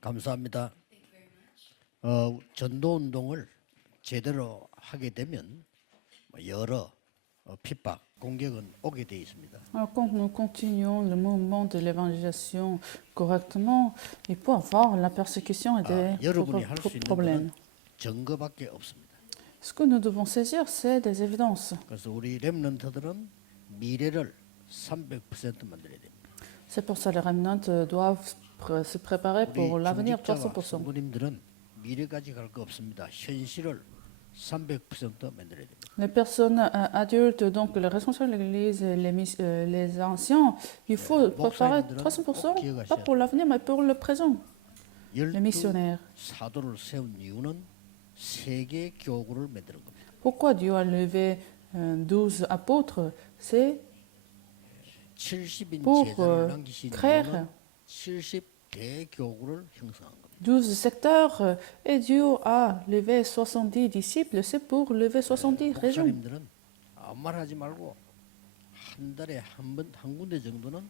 감사합니다. 전도 운동을 제대로 하게 되면 여러 핍박, 공격은 오게 돼 있습니다. Alors, quand nous continuons le mouvement de l'évangélisation correctement, il peut avoir la persécution et des 여러분이 할 수 있는 problèmes. 것은 증거밖에 없습니다. Ce que nous devons saisir, c'est des évidences. 그래서 우리 렘넌트들은 미래를 300% 만들어야 됩니다. C'est pour ça que les remnants doivent se préparer 우리 pour l'avenir 중직자와 300%. 성도님들은 미래까지 갈 거 없습니다. 현실을 300% 만들어야 됩니다. Les personnes adultes, donc les responsables de l'Église, les anciens, il faut préparer 300%, pas pour l'avenir, mais pour le présent. Les 12 missionnaires. 사도를 세운 이유는 세계 교구를 만드는 겁니다. Pourquoi Dieu a levé 12 apôtres? C'est 70인 pour 제자를 남기신 créer 이유는 70대 교구를 형성한 겁니다. 12 secteurs et Dieu a levé 70 disciples, c'est pour lever 70 régions. 목사님들은 아무 말 하지 말고 한 달에 한 군데 정도는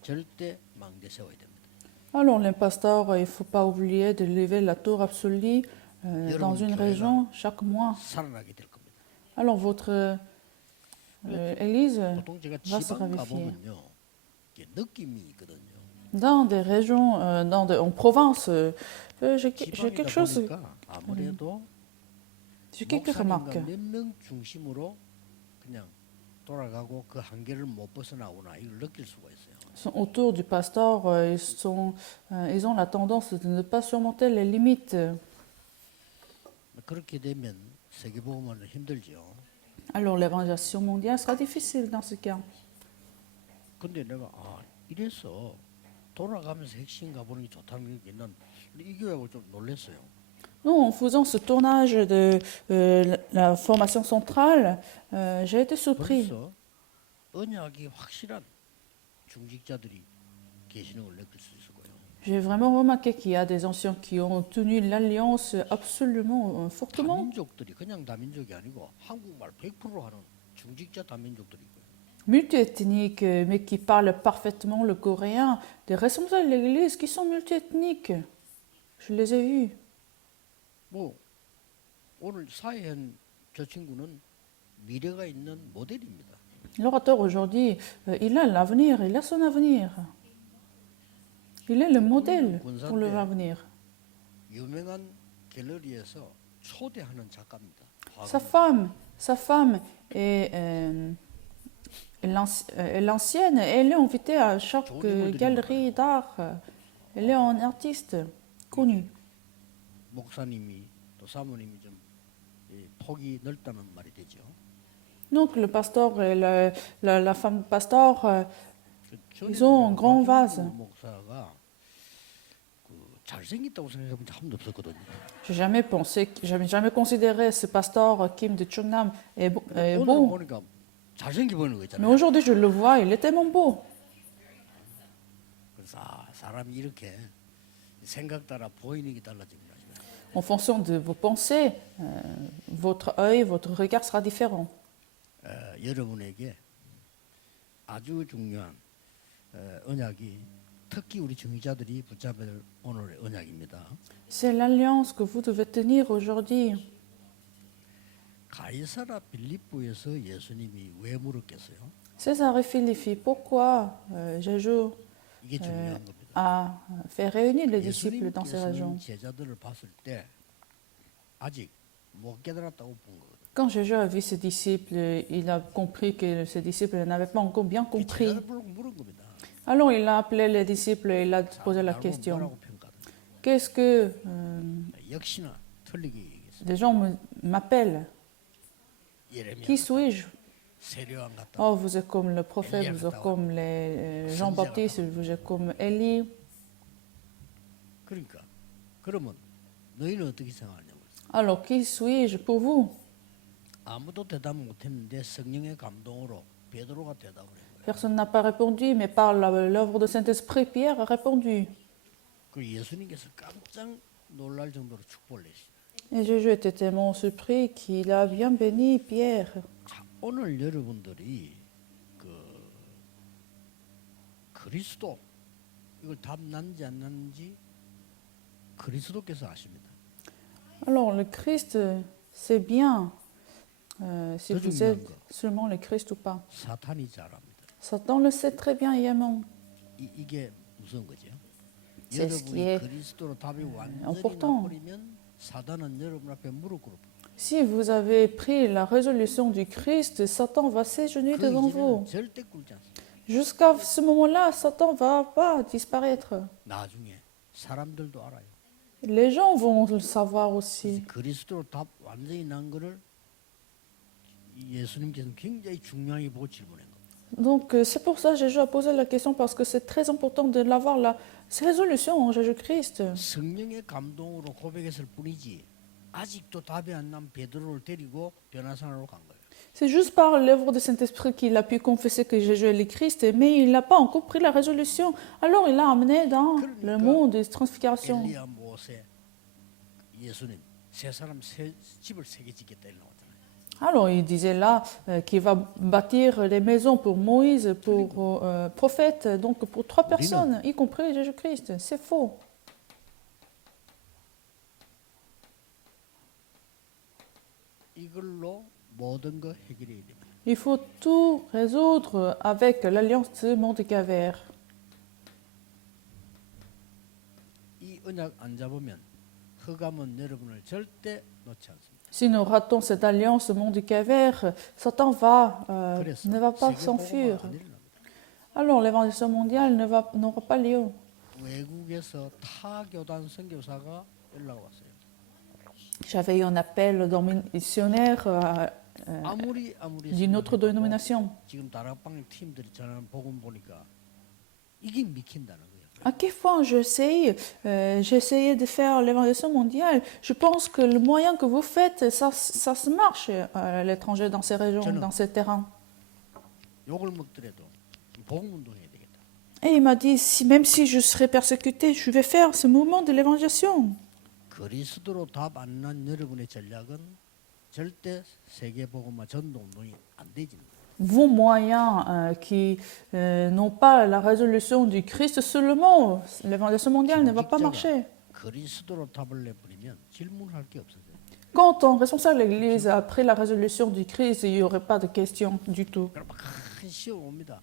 절대 망대 세워야 됩니다. Alors les pasteurs, il ne faut pas oublier de lever la tour absolue dans une région chaque mois. 살아나게 될 겁니다. Alors votre église 보통 제가 va se 지방 ravifier. 가보면요, 이게 느낌이 있거든요. Dans des régions, en province, j'ai quelque 지방이다 chose, 보니까 아무래도 j'ai quelques remarques. 목사님과 몇 명 중심으로 그냥 돌아가고 그 한계를 못 벗어나오나 이걸 느낄 수가 있어요. Sont autour du pasteur, ils ont la tendance de ne pas surmonter les limites. 그렇게 되면 세계복음화는 힘들죠. Alors l'évangélisation mondiale sera difficile dans ce cas. 근데 내가 이래서 돌아가면서 핵심 가보는 게 좋다는 게 난 이 교회하고 좀 놀랐어요. Non, en faisant ce tournage de la formation centrale, j'ai été surpris. 벌써 언약이 확실한 중직자들이 계시는 걸 느낄 수 있을 거예요. J'ai vraiment remarqué qu'il y a des anciens qui ont tenu l'alliance absolument fortement. 다민족들이 그냥 다민족이 아니고 한국말 100% 하는 중직자 다민족들이 있고요. Multiethniques, mais qui parlent parfaitement le coréen. Des responsables de l'Église qui sont multiethniques. Je les ai vus. 뭐 오늘 사회현 저 친구는 미래가 있는 모델입니다. L'orateur aujourd'hui, il a l'avenir, il a son avenir. Il est le modèle pour l'avenir. 유명한 갤러리에서 초대하는 작가입니다. Sa femme est l'ancienne, elle est invitée à chaque galerie d'art. Elle est un artiste connu. 목사님이 또 사모님이 좀 폭이 넓다는 말이 되죠. Donc le pasteur et la femme pasteur, ils ont un grand vase. 목사가 잘생겼다고 생각해본 적 한 번도 없었거든요. J'ai jamais considéré ce pasteur Kim de Chungnam est 오늘 beau. 보니까 잘생겨 보이는 거 Mais 있잖아요. aujourd'hui, je le vois, il est tellement beau. 그래서 사람이 이렇게 생각 따라 보이는 게 달라집니다. En fonction de vos pensées, votre œil, votre regard sera différent. 여러분에게 아주 중요한 언약이 특히 우리 중위자들이 붙잡을 오늘의 언약입니다. C'est l'alliance que vous devez tenir aujourd'hui. 가이사라 빌립보에서 예수님이 왜 물었겠어요? César et Philippe, pourquoi Jésus 이게 중요한 겁니다. a fait réunir les disciples dans ces 예수님께서는 régions? 제자들을 봤을 때 아직 못 깨달았다고 본 거거든요. Quand Jésus a vu ses disciples, il a compris que ses disciples n'avaient pas encore bien compris. 제자들 보고 물은 겁니다. Alors il a appelé les disciples et il a posé la 나를 question. 뭐라고 평가하든지. Qu'est-ce que 역시나 틀리게 얘기했어요. des gens m'appellent? 예레미야 Qui suis-je? 세례왕 같다. Oh, vous êtes comme le prophète, vous êtes comme les Jean-Baptiste, vous êtes comme Élie. 그러니까 그러면 너희는 어떻게 생각하냐고. Alors, qui suis-je pour vous? 아무도 대답 못했는데 성령의 감동으로 베드로가 대답을 해요. Personne n'a pas répondu, mais par l'œuvre de Saint-Esprit, Pierre a répondu. 그 예수님께서 깜짝 놀랄 정도로 축복을 내시죠. Et Jésus était tellement surpris qu'il a bien béni Pierre. 자, 오늘 여러분들이 그리스도 이걸 답 났는지 안 났는지 그리스도께서 아십니다. Alors le Christ sait bien si 더 vous 중요한 êtes 거, seulement le Christ ou pas. 사탄이 잘 압니다. Satan le sait très bien également. 이게 무서운 거죠. C'est ce qui 여러분이 est 그리스도로 답이 완전히 important. 나버리면 사단은 여러분 앞에 무릎 꿇어요. Si vous avez pris la résolution du Christ, Satan va s'agenouiller 그 devant 이전에는 vous. 절대 꿇지 않습니다. Jusqu'à ce moment-là, Satan va pas disparaître. 나중에 사람들도 알아요. Les gens vont le savoir aussi. 그리스도로 답 완전히 난 거를 예수님께서는 굉장히 중요하게 보고 질문한 겁니다. Donc c'est pour ça que Jésus a posé la question parce que c'est très important de l'avoir la résolution en Jésus-Christ. 성령의 감동으로 고백했을 뿐이지 아직도 답이 안 난 베드로를 데리고 변화산으로 간 거예요. C'est juste par l'œuvre du Saint-Esprit qu'il a pu confesser que Jésus est le Christ, mais il n'a pas encore pris la résolution. Alors il l'a amené dans le monde de transfiguration. 엘리야, 모세, 예수님 세 사람 집을 세 개 짓겠다 이러고 나왔잖아요. Alors il disait là qu'il va bâtir des maisons pour Moïse, pour prophète, donc pour 3 personnes, y compris Jésus-Christ. C'est faux. 이걸로 모든 거 해결해야 됩니다. Il faut tout résoudre avec l'alliance de Mordecai-Vert. 이 언약 안 잡으면 흑암은 여러분을 절대 놓지 않습니다. Si nous ratons cette alliance de Mordecai-Vert, Satan 그래서 ne va pas 세계복음화 s'enfuir. 안 일어납니다. Alors l'évangélisation mondiale n'aura pas lieu. 외국에서 타교단 선교사가 연락 왔어요. J'avais eu un appel d'un missionnaire 아무리 d'une autre dénomination. 지금 다락방 팀들이 전하는 복음 보니까 이게 믿긴다는 거예요. À quel point j'ai essayé de faire l'évangélisation mondiale. Je pense que le moyen que vous faites, ça se marche à l'étranger, dans ces régions, dans ces terrains. 욕을 먹더라도 복음 운동해야 되겠다. Et il m'a dit, même si je serais persécuté, je vais faire ce mouvement de l'évangélisation. 그리스도로 답 안 난 여러분의 전략은 절대 세계 복음화 전도 운동이 안 되지. Vos moyens qui n'ont pas la résolution du Christ seulement, l'évangélisation mondiale ne va pas marcher. 그리스도로 답을 내버리면 질문할 게 없어요. Quand un responsable de l'Église a pris la résolution du Christ, il n'y aurait pas de questions du tout. 큰 시험 옵니다.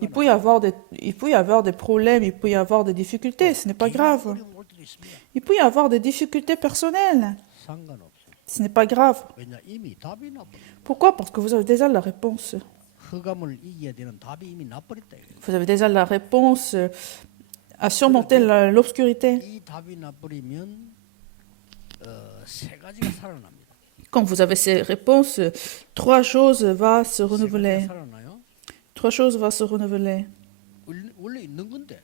Il peut y avoir des problèmes, il peut y avoir des difficultés, ce n'est pas grave. 어려움 올 때도 있습니다. Il peut y avoir des difficultés personnelles, 상관없어요. ce n'est pas grave. 왜냐 이미 답이 나버려. Pourquoi? Parce que vous avez déjà la réponse. 흑암을 이겨야 되는 답이 이미 나버렸다. 이거예요. Vous avez déjà la réponse à surmonter l'obscurité. 이 답이 나버리면 세 가지가 살아납니다. Quand vous avez ces réponses, 3 choses vont se 세 가지가 renouveler. 살아나요? 3 choses vont se renouveler. 원래 있는 건데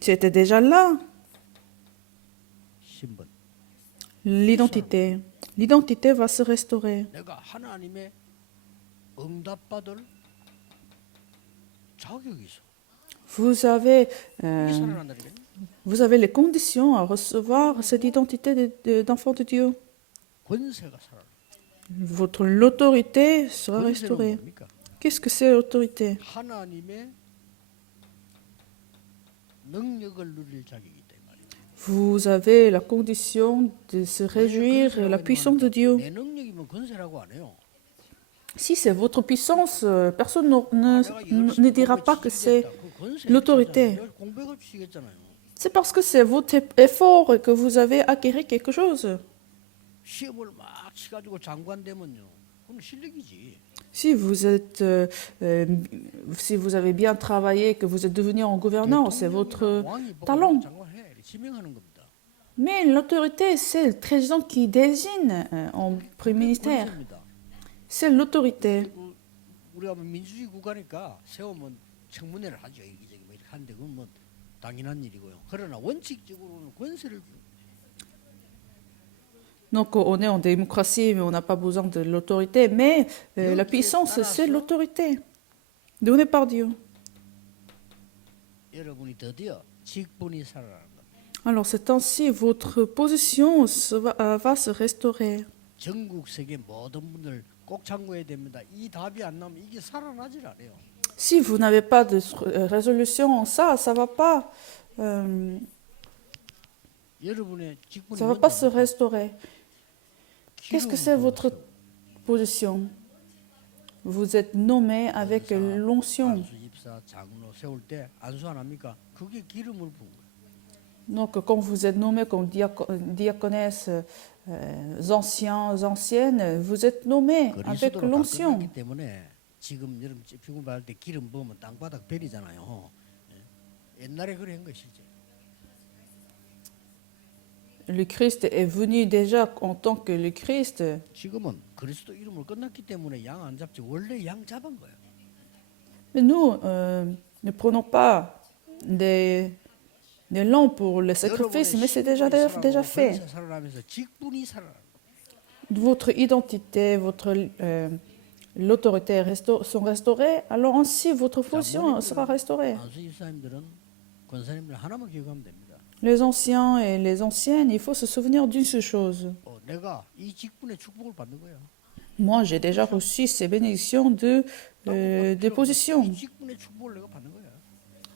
C'était déjà là, 신분. l'identité. L'identité va se restaurer. 내가 하나님의 응답받을 자격이 있어. Vous avez, 이게 살아난다니까. vous avez les conditions à recevoir cette identité d'enfant de Dieu. 권세가 살아나. L'autorité sera 권세는 restaurée. 뭡니까? Qu'est-ce que c'est l'autorité? 하나님의 능력을 누릴 자격이 있다 이 말이에요. Vous avez la condition de se réjouir de la puissance de Dieu. 내 능력이면 권세라고 안 해요. Si c'est votre puissance, personne ne dira pas que c'est l'autorité. 공백을 주시겠잖아요. C'est parce que c'est votre effort que vous avez acquis quelque chose. 시험을 막 치가지고 장관 되면요. 그건 실력이지. Si vous avez bien travaillé, que vous êtes devenu en gouverneur, c'est votre talent. 장관해 지명하는 겁니다. Mais l'autorité, c'est le président qui désigne en premier ministère. 권세입니다. C'est l'autorité. 우리가 민주주의 국가니까 세우면 청문회를 하죠. 이기저기 뭐 이렇게 하는데 그건 뭐 당연한 일이고요. 그러나 원칙적으로는 권세를 주. Donc on est en démocratie, mais on n'a pas besoin de l'autorité. Mais la puissance, c'est l'autorité donnée par Dieu. 여러분이 드디어 직분이 살아나는 겁니다. Alors c'est ainsi, votre position va se restaurer. 전국 세계 모든 분들 꼭 참고해야 됩니다. 이 답이 안 나면 이게 살아나질 않아요. Si vous n'avez pas de résolution, ça va pas 여러분의 직분이 Ça ne va pas se 뭔지 압니까? restaurer. Qu'est-ce que c'est 기름을 votre 부어서 position? Vous êtes nommé avec 권사, l'onction. 안수 집사, 장로 세울 때 안수 안 합니까? 그게 기름을 부은 거예요. Donc, quand vous êtes nommé comme diaconesse, anciennes, vous êtes nommé avec 그리스도로 다 l'onction. 끝났기 때문에 지금 여러분 피고 받을 때 기름 부으면 땅바닥 베리잖아요. 예. 옛날에 그래 한 거 실제. Le Christ est venu déjà en tant que le Christ. 지금은 그리스도 이름으로 끝났기 때문에 양 안 잡지 원래 양 잡은 거예요. Mais nous ne prenons pas des lambs pour le sacrifice, mais c'est déjà fait. 살아나면서 직분이 살아나. Votre identité, l'autorité sont restaurées, alors ainsi votre position sera restaurée. 안수 집사님들은 권사님들 하나만 기억하면 됩니다. Les anciens et les anciennes, il faut se souvenir d'une seule chose. 내가 이 직분의 축복을 받는 거야. Moi, j'ai déjà reçu ces bénédictions de position. 이 직분의 축복을 내가 받는 거야.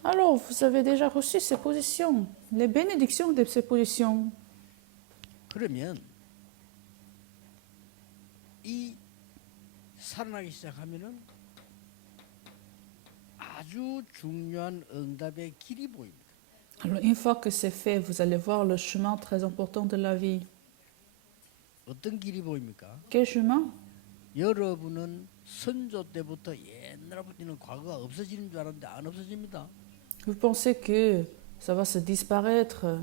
Alors, vous avez déjà reçu ces positions, les bénédictions de ces positions. 그러면 이 살아나기 시작하면은 아주 중요한 응답의 길이 보입니다. Alors, une fois que c'est fait, vous allez voir le chemin très important de la vie. 어떤 길이 보입니까? Quel chemin? 여러분은 선조 때부터 옛날부터는 과거가 없어지는 줄 알았는데 안 없어집니다. Vous pensez que ça va se disparaître,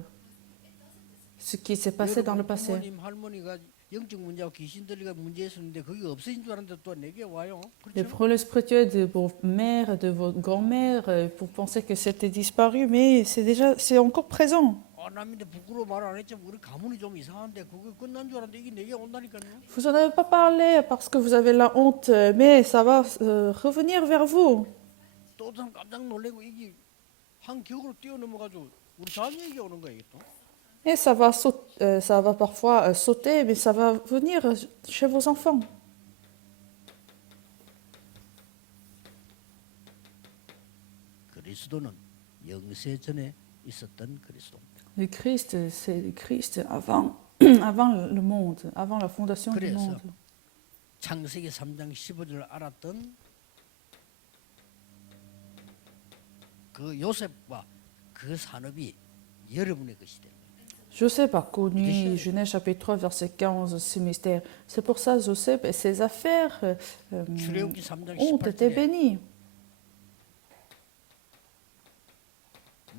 ce qui s'est passé dans le passé. 부모님 할머니가 영적 문제하고 귀신 들리가 문제였었는데 그게 없어진 줄 알았는데 또 내게 와요. Les 그렇죠? problèmes spirituels de vos mères, de votre grand-mère, vous pensez que c'était disparu, mais c'est encore présent. 남인데 부끄러워 말 안 했지만 우리 가문이 좀 이상한데 그게 끝난 줄 알았는데 이게 내게 온다니까요. Vous n'en avez pas parlé parce que vous avez la honte, mais ça va revenir vers vous. 또 사람 깜짝 놀래고 이게 한 격으로 뛰어넘어가지고 우리 자녀에게 오는 거예요 또. Et ça va parfois sauter, mais ça va venir chez vos enfants. 그리스도는 영세 전에 있었던 그리스도입니다. Le Christ, c'est le Christ avant, avant le monde, avant la fondation du 그래서 monde. 창세기 3장 15절을 알았던 그 요셉과 그 산업이 여러분의 것이 됩니다. Joseph a connu Genèse chapitre 3, verset 15, ce mystère. C'est pour ça Joseph et ses affaires 출애굽기 3장 ont été 18절에 bénies.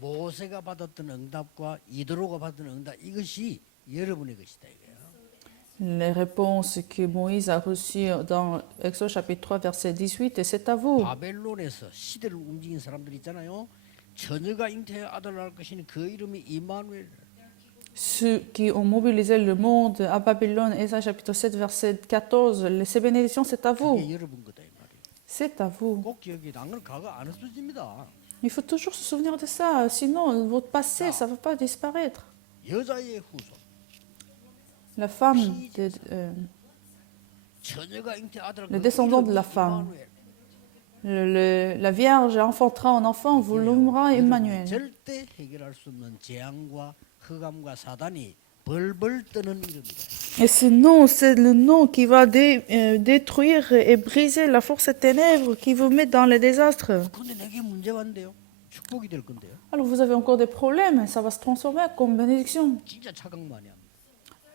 모세가 받았던 응답과 이드로가 받은 응답 이것이 여러분의 것이다 이거예요. Les réponses que Moïse a reçues dans Exode chapitre 3, verset 18, et c'est à vous. 바벨론에서 시대를 움직인 사람들 있잖아요. 처녀가 잉태의 아들을 낳을 것이니 그 이름이 이마누엘. Ceux qui ont mobilisé le monde à Babylone, Ésaïe chapitre 7, verset 14, ces bénédictions, c'est à vous. 그게 여러분 거다 이 말이에요. C'est à vous. 꼭 기억해. 당근 과거 안 없어집니다. Il faut toujours se souvenir de ça, sinon votre passé, ça ne va pas disparaître. 여자의 후손. La femme, 처녀가 잉태 아들을 le descendant de la femme, la Vierge enfantera un enfant, vous l'aimerez Emmanuel. 절대 해결할 수 없는 재앙과 흑암과 사단이 벌벌 떠는 이름이다. Et ce nom, c'est le nom qui va détruire et briser la force des ténèbres qui vous met dans les désastres. 근데 내게 문제 왔는데요. 축복이 될 건데요. Alors vous avez encore des problèmes, ça va se transformer comme bénédiction. 진짜 착각 많이 합니다.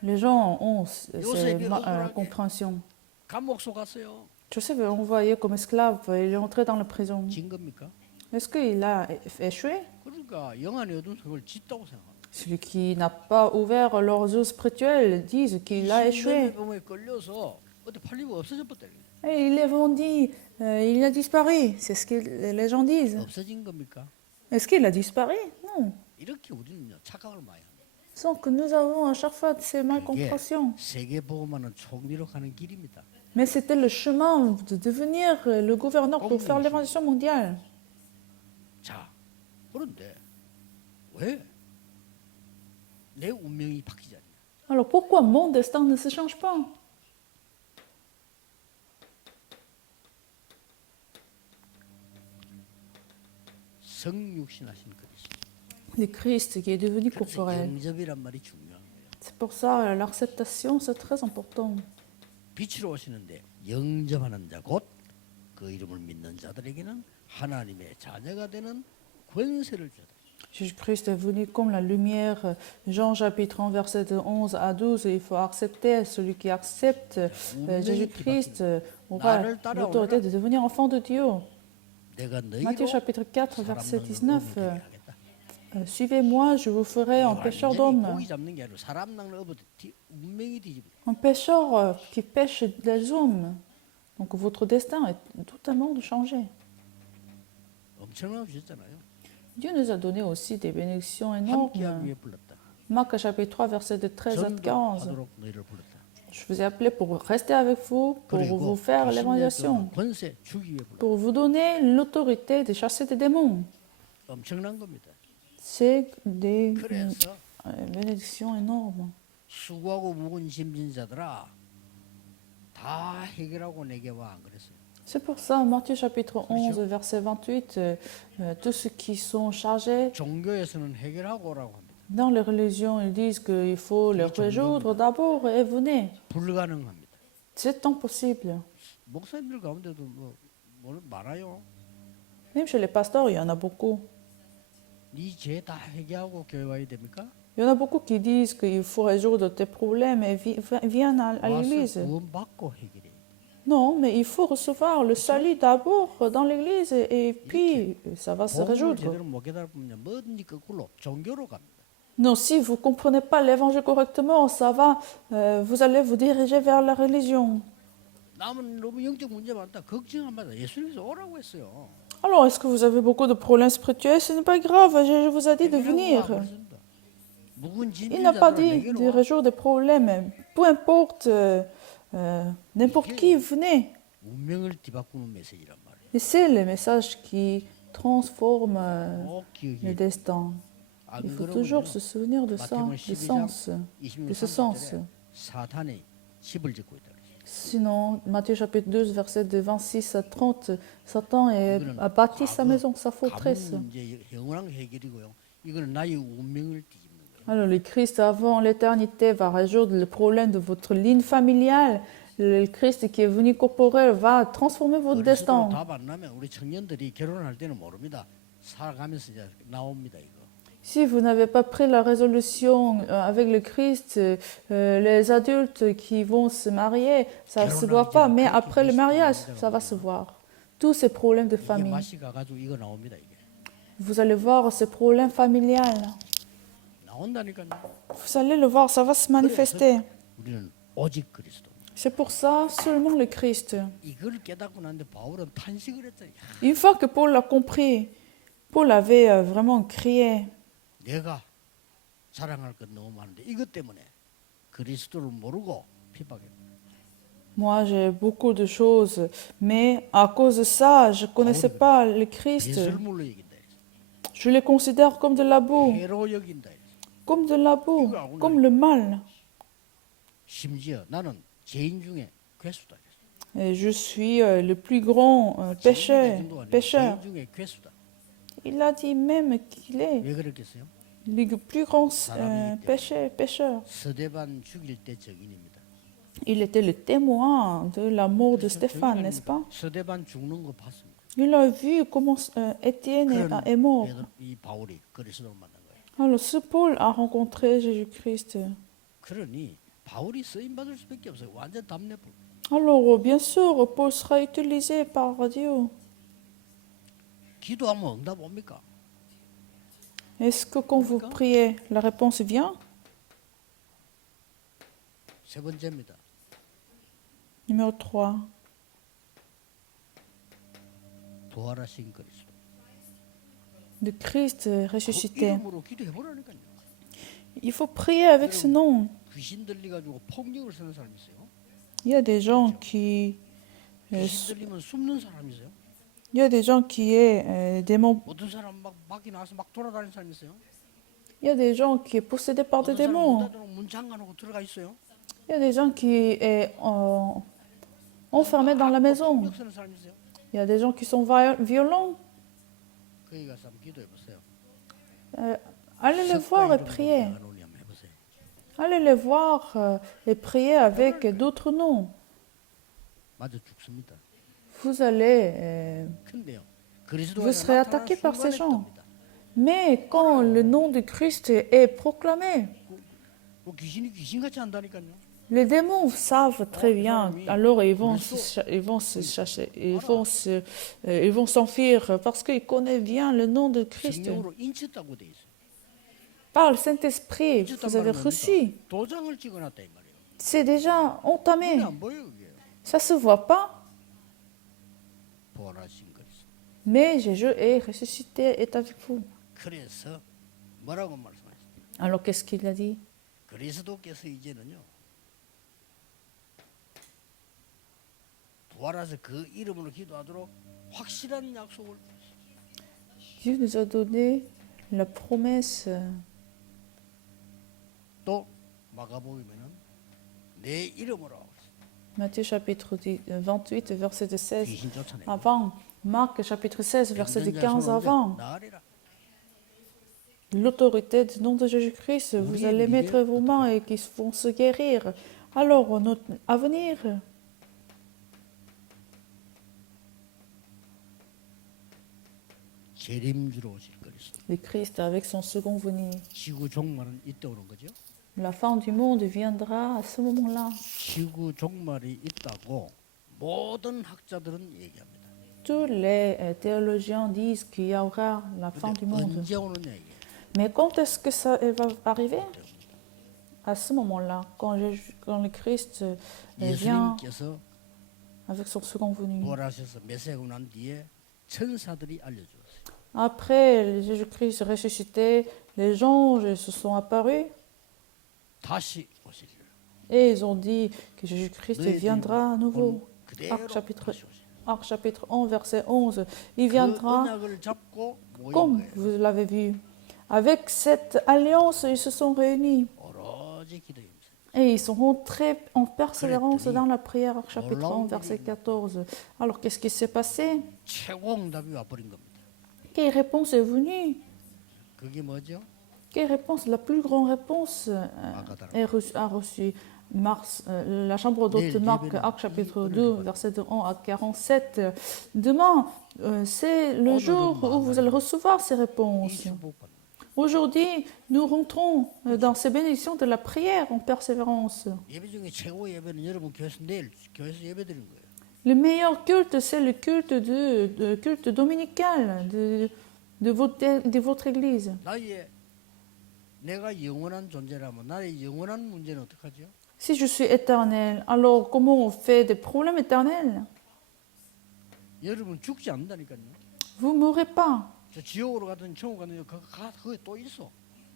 Les gens ont cette compréhension. 감옥 속았어요. Joseph est envoyé comme esclave, il est entré dans la prison. 진 겁니까? Est-ce qu'il a échoué? 그러니까 영안의 어둠 속을 짓다고 생각합니다. Celui qui n'a pas ouvert leurs yeux spirituels disent qu'il a échoué. 병에 걸려서 어디 팔리고 없어졌다. Et il est vendu, il a disparu, c'est ce que les gens disent. 없어진 겁니까? Est-ce qu'il a disparu? Non. 이렇게 우리는요 착각을 많이 합니다. Sans que nous avons à chaque fois ces malcompréhensions. 세계 보고만은 총리로 가는 길입니다. Mais c'était le chemin de devenir le gouverneur pour faire l'évangile mondiale. 자, 그런데 왜 내 운명이 바뀌지 않냐? Alors pourquoi mon destin ne se change pas? 성육신하신 그리스도. du Christ qui est devenu 그래서 corporel. 영접이란 말이 중요한 거예요. C'est pour ça l'acceptation, c'est très important. 빛으로 오시는데 영접하는 자 곧 그 이름을 믿는 자들에게는 하나님의 자녀가 되는 권세를 주다. Jésus-Christ est venu comme la lumière. Jean chapitre 1 verset de 11 à 12, il faut accepter, celui qui accepte Jésus-Christ aura l'autorité de devenir enfant de Dieu. 내가 Matthieu 너희로 chapitre 4 verset 사람 19, 낚는 어부가 되게 하겠다. suivez-moi, je vous ferai un pêcheur d'hommes. 고기 잡는 게 아니라 사람 낚는 어부 운명이 뒤집어. Un pêcheur qui pêche des hommes. Donc votre destin est totalement changé. 엄청나게 주셨잖아요. Dieu nous a donné aussi des bénédictions 함께하기 énormes. 위해 불렀다. Marc chapitre 3 verset de 13 à 15. 전도하도록 너희를 불렀다. Je vous ai appelé pour rester avec vous, pour vous faire l'évangélisation, 권세 주기 위해 불렀다. pour vous donner l'autorité de chasser des démons. 엄청난 겁니다. C'est des 그래서 bénédictions énormes. 수고하고 무거운 짐진 자들아 다 해결하고 내게 와 안 그랬어요. C'est pour ça, Matthieu chapitre 11, verset 28, tous ceux qui sont chargés, 종교에서는 해결하고 오라고 합니다. dans les religions, ils disent qu'il faut les résoudre d'abord et venez. 불가능합니다. C'est impossible. 목사님들 가운데도 뭐 많아요. Même chez les pasteurs, il y en a beaucoup. 네 죄 다 해결하고 교회 와야 됩니까? Il y en a beaucoup qui disent qu'il faut résoudre tes problèmes et viens à 와서 l'église. 구원받고 해결해. Non, mais il faut recevoir le salut d'abord dans l'église et puis ça va se 복음을 résoudre. 제대로 못 깨달으면 뭐든지 거꾸로 종교로 갑니다. Non, si vous ne comprenez pas l'évangile correctement, ça va, vous allez vous diriger vers la religion. 남은 너무 영적 문제 많다. 걱정 안 받아. 예수님께서 오라고 했어요. Alors, est-ce que vous avez beaucoup de problèmes spirituels? Ce n'est pas grave, je vous ai dit de venir. 묵은 Il n'a pas 짐진 dit 자들아 de 내게로 와. résoudre des problèmes. Peu importe, n'importe qui, venez. 운명을 뒤바꾸는 메시지란 말이에요. Et c'est le message qui transforme 꼭 le 기억해. destin. 안 Il faut 그러면요. toujours se souvenir de ça, 마태복음 du 12장 sens, de ce sens. 26절에 사탄이 집을 짓고 있다. 그랬어요. Sinon, Matthieu chapitre 12, verset de 26 à 30, Satan a bâti sa maison, sa forteresse. 가문 문제 영원한 해결이고요. 이거는 나의 운명을 뒤집는 거예요. Alors, le Christ avant l'éternité va résoudre le problème de votre ligne familiale. Le Christ qui est venu corporel va transformer votre destin. 답안 나면 우리 청년들이 결혼할 때는 모릅니다. 살아가면서 이제 나옵니다 이거. Si vous n'avez pas pris la résolution avec le Christ, les adultes qui vont se marier, ça ne se voit pas, mais après le mariage, ça va se voir. Tous ces problèmes de 이게 famille. 맛이 가가지고 이거 나옵니다 이게. Vous allez voir ces problèmes familiales. 나온다니까요. Vous allez le voir, ça va se manifester. 우리는 오직 그리스도. C'est pour ça seulement le Christ. 이걸 깨닫고 난데 바울은 탄식을 했더니 Une fois que Paul l'a compris, Paul avait vraiment crié. 내가 자랑할 것 너무 많은데 이것 때문에 그리스도를 모르고 핍박했다. Moi, j'ai beaucoup de choses, mais à cause de ça, je ne connaissais pas le Christ. 예술물로 여긴다. Je les considère comme de la boue, 해로 여긴다. comme de la boue, comme le mal. 심지어 나는 죄인 중에 괴수다. Et je suis le plus grand pécheur. 죄인 중에 괴수다. Il a dit même qu'il est 왜 그랬겠어요? le plus grand pécheur. 스데반 죽일 때 증인입니다. Il était le témoin de la mort de Stéphane, n'est-ce pas? 스데반 죽는 거 봤습니다. Il a vu comment Étienne est mort. 이 바울이 그리스도를 만난 거예요. Alors, ce Paul a rencontré Jésus-Christ. 그러니 바울이 쓰임 받을 수밖에 없어요. 완전 답례불. Alors, bien sûr, Paul sera utilisé par Dieu. 기도하면 응답 옵니까? Est-ce que quand vous priez, la réponse vient? 세 번째입니다. Numéro 3. 부활하신 그리스도. Le Christ 그 ressuscité. 이름으로 기도해 보라니까요. Il faut prier avec ce nom. 귀신 들리 가지고 폭력을 쓰는 사람이 있어요. Il y a des gens qui... 귀신 들리면 숨는 사람이 있어요. Il y a des gens qui est démon. 어떤 사람 막 밖에 나와서 막 돌아다니는 사람이 있어요. Il y a des gens qui est possédé par des 어떤 사람 démons. 문 잠가놓고 들어가 있어요. Il y a des gens qui est enfermés dans la maison. 폭력 쓰는 사람이 있어요. Il y a des gens qui sont violents. 거기 가서 한번 기도해 보세요. Allez les voir et prier. 논의 한번 해보세요. Allez les voir et prier avec d'autres noms. 맞아 죽습니다. Vous allez, 근데요. vous serez attaqué par ces gens. Mais quand le nom de Christ est proclamé, 귀신이 귀신같이 한다니까요. les démons savent très bien. Alors ils vont se chercher, ils vont s'enfuir parce qu'ils connaissent bien le nom de Christ. 성령으로 인쳤다고 돼 있어요. Par le Saint-Esprit, vous avez reçu. 도장을 찍어놨다 이 말이에요. C'est déjà entamé. 눈에 안 보여 그게. Ça ne se voit pas. 부활하신 그리스도. Mais Jésus est ressuscité, est avec vous. 그래서 뭐라고 말씀하셨어요? Alors qu'est-ce qu'il a dit? 그리스도께서 이제는요. 부활해서 그 이름으로 기도하도록 확실한 약속을 Dieu nous a donné la promesse. 또 마가복음에는 내 이름으로 Matthieu chapitre 28, verset 16 귀신 쫓아내고 avant. Marc chapitre 16, verset 15 avant. 나으리라. L'autorité du nom de Jésus-Christ, vous allez mettre vos mains et qui vont se guérir. Alors, notre avenir, 재림주로 오실 그리스도. le Christ avec son second venu. 지구 종말은 이때 오는 거죠. La fin du monde viendra à ce moment-là. 지구 종말이 있다고 모든 학자들은 얘기합니다. Tous les théologiens disent qu'il y aura la fin du 근데 monde. 언제 오느냐 이게. Mais quand est-ce que ça elle va arriver? À ce moment-là, quand le Christ vient 예수님께서 avec son second venu. 부활하셔서 메시아가 난 뒤에 천사들이 알려주었어요. Après Jésus-Christ ressuscité, les anges se sont apparus 다시 오시리라. et ils ont dit que Jésus-Christ viendra à nouveau. 그대로 Acte chapitre, 다시 오시리라. Acte chapitre 11, verset 11. Il 그 viendra 언약을 잡고 모인 comme 거예요. vous l'avez vu. Avec cette alliance, ils se sont réunis 오로지 기도입니다. et ils sont rentrés en persévérance dans la prière. Acte chapitre 11, verset 14. Alors qu'est-ce qui s'est passé? 최고 응답이 와버린 겁니다. Quelle réponse est venue? 그게 뭐죠? Quelle réponse? La plus grande réponse a reçu la chambre d'hôte de Marc, Acte chapitre 2, verset 1 à 47. Demain, c'est le jour où vous allez recevoir ces 이 réponses. 축복받는 Aujourd'hui, nous rentrons dans ces bénédictions de la prière en persévérance. 예배 중에 최고 예배는 여러분 교회에서 내일 교회에서 예배 드린 거예요. Le meilleur culte, c'est le culte, culte dominical de votre église. 나의 내가 영원한 존재라면 나의 영원한 문제는 어떡하죠? Si je suis éternel, alors comment on fait des problèmes éternels? 여러분 죽지 않는다니까요. Vous ne mourrez pas. 저 지옥으로 가든 천국 가든 거기 또 있어.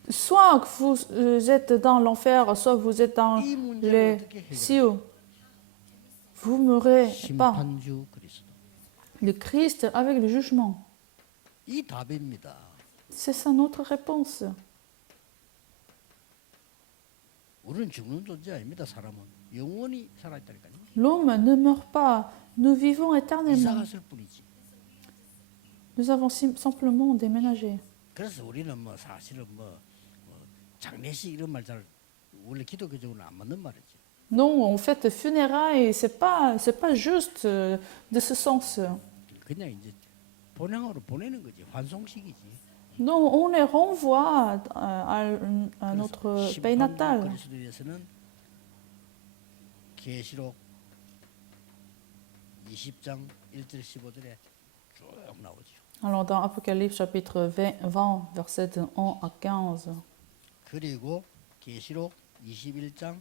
Soit que vous êtes dans l'enfer, soit vous êtes dans 이 문제를 les 어떻게 해결해? cieux. Vous ne mourrez pas. 심판주 그리스도. Le Christ avec le jugement. 이 답입니다. C'est ça notre réponse. 우리는 죽는 존재 아닙니다. 사람은 영원히 살아있다니까요. L'homme ne meurt pas. Nous vivons 이사 éternellement. 갔을 뿐이지. Nous avons simplement déménagé. 그래서 우리는 뭐 사실은 뭐 장례식 이런 말 잘 원래 기독교적으로는 안 맞는 말이죠. Non, en fait, funérailles, c'est pas juste de ce sens. 그냥 이제 본향으로 보내는 거지. 환송식이지. Non, on les renvoie à notre pays natal. 그리스도에서는 계시록 20장 1절 15절에 쭉 나오죠. Alors, dans Apocalypse chapitre 20, versets 1 à 15. 그리고 계시록 21장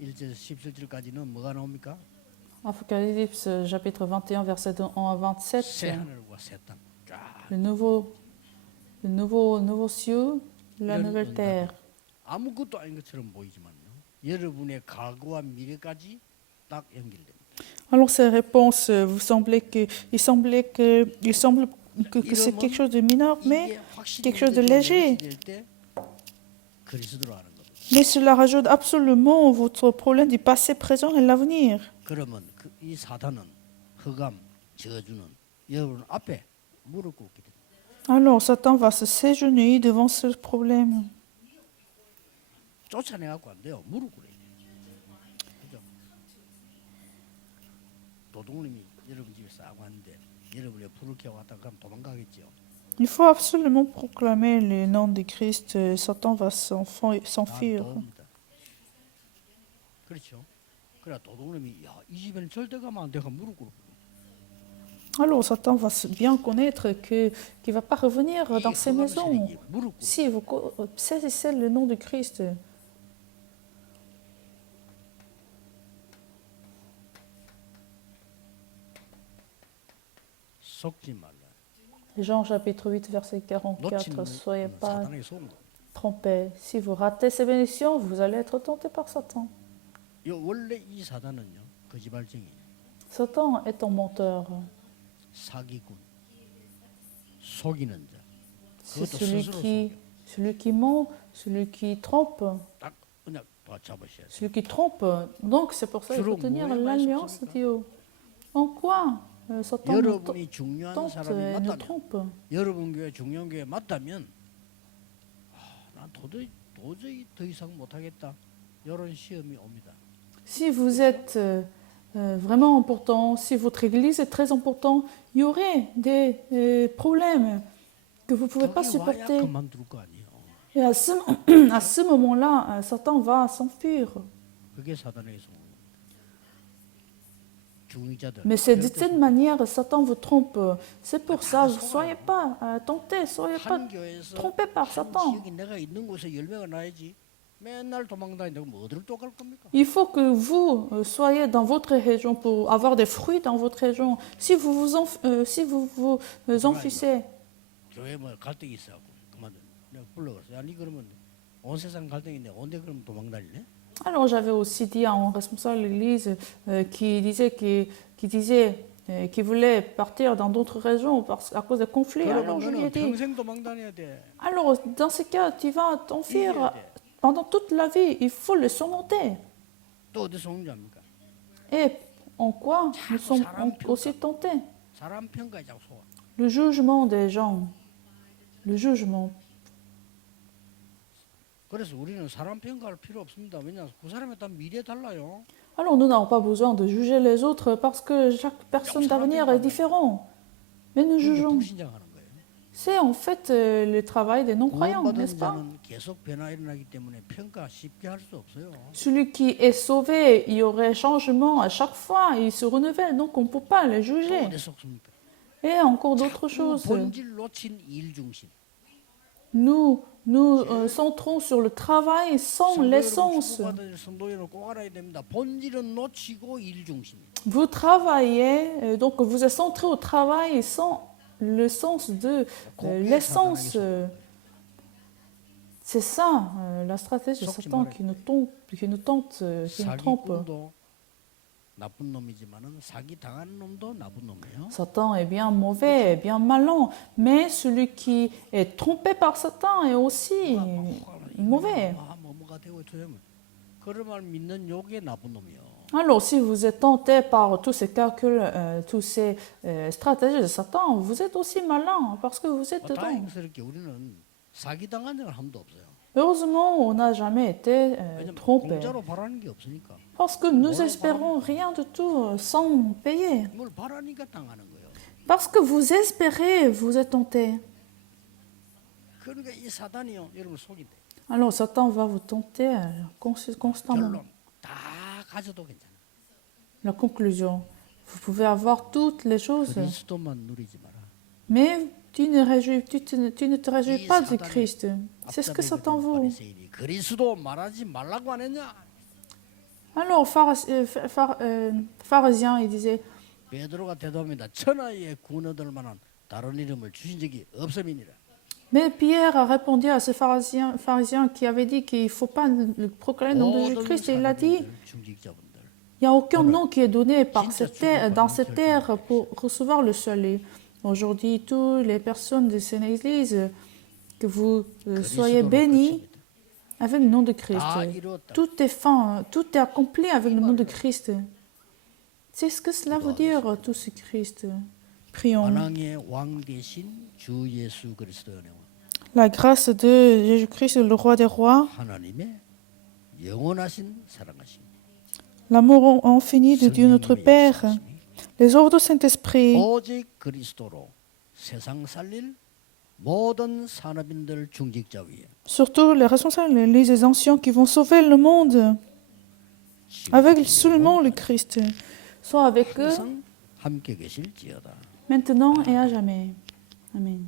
1절 17절까지는 뭐가 나옵니까? Apocalypse chapitre 21, versets 1 à 27. 새 하늘과 새 땅. 쫙. Le nouveau cieux, la nouvelle terre. 아무것도 아닌 것처럼 보이지만요. 여러분의 과거와 미래까지 딱 연결됩니다. Alors ces réponses, il semble que c'est quelque chose de mineur, mais quelque chose de léger. 그리스도로 하는 겁니다. Mais cela rajoute absolument votre problème du passé, présent et l'avenir. 그러면 이 사단은 흑암, 저주는 여러분 앞에 무릎 꿇게 됩니다. Alors Satan va se ségenouiller devant ce problème. 쫓아내갖고 안 돼요. 무릎 꿇어야 돼. 그죠? 도둑놈이 여러분 집에 싸고 하는데 여러분이 불을 켜왔다 그럼 도망가겠죠. Il faut absolument proclamer le nom de Christ. Satan va 다 s'enfuir. 도움이다. 그렇죠. 그래 도둑놈이 이 집에는 절대 가면 안 돼. 무릎 꿇어. Alors Satan va bien connaître qu'il ne va pas revenir dans ces maisons. 무릎 꿇어. Si vous saisissez le nom de Christ, 속지 말라. Jean chapitre 8, verset 44, 놓치는 soyez pas 사단의 속은 거. trompés. Si vous ratez ces bénédictions, vous allez être tentés par Satan. 원래 이 사단은요 거짓말쟁이에요. Satan est un menteur. 사기꾼, 속이는 자. C'est 그것도 스스로 celui qui ment, celui qui trompe. 딱 그냥 잡으셔야 돼. Celui qui trompe. Donc c'est pour ça qu'il faut tenir l'alliance de Dieu. En quoi Satan nous 여러분이 중요한 tente 사람이 et nous 맞다면, trompe? 여러분 교회 중요한 교회 맞다면, 난 도저히 더 이상 못하겠다. 이런 시험이 옵니다. Si vous êtes vraiment important, si votre église est très importante, il y aurait des problèmes que vous ne pouvez pas 거기 와야 supporter. 그만둘 거 아니에요. Et à ce moment-là, Satan va s'enfuir. 그게 사단의 성. 중의자들. Mais c'est de cette manière, Satan vous trompe. C'est pour ça, ne soyez pas tentés, soyez pas 한 교회에서 trompés par 한 Satan. 지역에 내가 있는 곳에 열매가 나야지. 맨날 도망다니는데 그럼 어디를 또 갈 겁니까? Il faut que vous soyez dans votre région pour avoir des fruits dans votre région. Si vous vous enfuissez, 교회 뭐 갈등이 있어갖고 그만 내가 불러갔어요. 아니 그러면 온 세상 갈등인데 언제 그럼 도망다니네? alors j'avais aussi dit à un responsable de l'église qui voulait partir dans d'autres régions à cause des conflits. Alors je lui ai 그러면 dit, 평생 도망다녀야 돼. alors dans ce cas, tu vas t'enfuir 이겨야 돼. pendant toute la vie. Il faut le surmonter. 또 어디서 오는지 압니까? Et en quoi nous sommes aussi tentés? 사람 평가에 자꾸 속아. Le jugement des gens. Le jugement. 그래서 우리는 사람 평가할 필요 없습니다. 왜냐 그 사람에 따라 미래 달라요. Alors nous n'avons pas besoin de juger les autres parce que chaque personne d'avenir est différent. Mais nous 그게 jugeons. 불신자하는 거예요. C'est en fait le travail des non-croyants, 구원받은 n'est-ce pas? 자는 계속 변화 일어나기 때문에 평가 쉽게 할 수 없어요. Celui qui est sauvé, il y aurait changement à chaque fois, il se renouvelle, donc on ne peut pas les 또 juger. 어디 속습니까? Et encore d'autres 자꾸 choses. 본질 놓친 일 중심. Nous centrons sur le travail sans l'essence. 축복받은 성도인은 꼭 알아야 됩니다. 본질은 놓치고 일 중심이에요. Vous travaillez, donc vous êtes centré au travail sans le sens de l'essence. C'est ça la stratégie de Satan qui nous tente, qui nous trompe. 사기꾼도 나쁜 놈이지만은 사기 당하는 놈도 나쁜 놈이에요. Satan est bien mauvais, bien malin, mais celui qui est trompé par Satan est aussi mauvais. 뭐가 되고 저쩌면 그런 말 믿는 요게 나쁜 놈이요. Alors, si vous êtes tenté par tous ces calculs, tous ces stratégies de Satan, vous êtes aussi malin parce que vous êtes dedans. 다행스럽게 우리는 사기 당한 적은 한 번도 없어요. Heureusement, on n'a jamais été 왜냐면 trompé 공짜로 바라는 게 없으니까. parce que nous espérons rien de tout sans payer. 뭘 바라니까 당하는 거예요. Parce que vous espérez, vous êtes tenté. 그러니까 이 사단이요, 여러분 속인데. Alors, Satan va vous tenter constamment. 결론 다 가져도 괜찮아. La conclusion, vous pouvez avoir toutes les choses, 그리스도만 누리지 마라. mais tu ne te réjouis pas de Christ. C'est ce que Satan veut. 바리새인이 그리스도 말하지 말라고 안 했냐? Alors, pharisien, il disait, 베드로가 대답합니다. 천하에 구원 얻을 만한 다른 이름을 주신 적이 없음이니라. mais Pierre a répondu à ce pharisien qui avait dit qu'il ne faut pas proclamer le nom de Jésus-Christ. Et il a dit, 중직자분들, il n'y a aucun nom qui est donné dans cette terre pour recevoir le salut. Aujourd'hui, toutes les personnes de cette église, que vous soyez bénis avec le nom de Christ. 다 이루었다. Tout est fin, tout est accompli avec le nom de Christ. C'est ce que cela veut dire, tout ce Christ. Prions. 만왕의 왕 되신 주 예수 그리스도의 은혜와 La grâce de Jésus-Christ, le roi des rois, 하나님의 영원하신 사랑하심 l'amour infini de Dieu notre Père, les œuvres du Saint-Esprit, 오직 그리스도로 세상 살릴 모든 산업인들 중직자 위에 surtout les responsables, les anciens qui vont sauver le monde, avec seulement le Christ, soient avec eux 항상 함께 계실지어다. maintenant et à jamais. Amen.